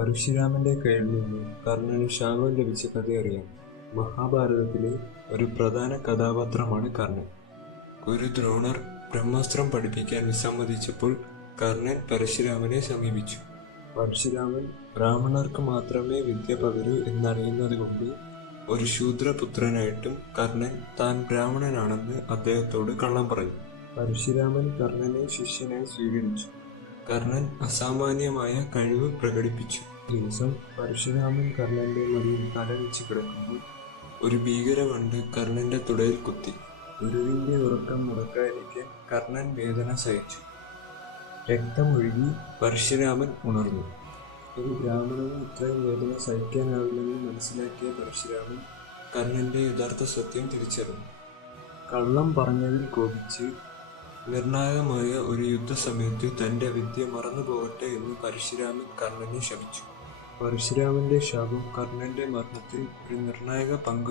പരശുരാമന്റെ കയ്യിൽ നിന്ന് കർണന് ശാപം ലഭിച്ച കഥയറിയാം. മഹാഭാരതത്തിലെ ഒരു പ്രധാന കഥാപാത്രമാണ് കർണൻ. ഗുരു ദ്രോണർ ബ്രഹ്മാസ്ത്രം പഠിപ്പിക്കാൻ വിസമ്മതിച്ചപ്പോൾ കർണൻ പരശുരാമനെ സമീപിച്ചു. പരശുരാമൻ ബ്രാഹ്മണർക്ക് മാത്രമേ വിദ്യ പകരൂ എന്നറിയുന്നതുകൊണ്ട് ഒരു ശൂദ്രപുത്രനായിട്ടും കർണൻ താൻ ബ്രാഹ്മണനാണെന്ന് അദ്ദേഹത്തോട് കള്ളം പറഞ്ഞു. പരശുരാമൻ കർണനെ ശിഷ്യനായി സ്വീകരിച്ചു. കർണൻ അസാമാന്യമായ കഴിവ് പ്രകടിപ്പിച്ചു. ദിവസം പരശുരാമൻ കർണന്റെ മടിയിൽ തലവെച്ച് കിടക്കുമ്പോൾ ഒരു ഭീകരവണ്ട് കർണന്റെ തുടയിൽ കുത്തി. ഗുരുവിന്റെ ഉറക്കം മുടക്കാതിരിക്കാൻ കർണൻ വേദന സഹിച്ചു. രക്തമൊഴുകി പരശുരാമൻ ഉണർന്നു. ഒരു ബ്രാഹ്മണന് ഇത്രയും വേദന സഹിക്കാനാവില്ലെന്ന് മനസ്സിലാക്കിയ പരശുരാമൻ കർണന്റെ യഥാർത്ഥ സത്യം തിരിച്ചറിഞ്ഞു. കള്ളം പറഞ്ഞതിൽ കോപിച്ച് നിർണായകമായ ഒരു യുദ്ധസമയത്ത് തന്റെ വിദ്യ മറന്നുപോകട്ടെ എന്ന് പരശുരാമൻ കർണനെ ശപിച്ചു. പരശുരാമന്റെ ശാപം കർണന്റെ മരണത്തിൽ ഒരു നിർണായക പങ്ക്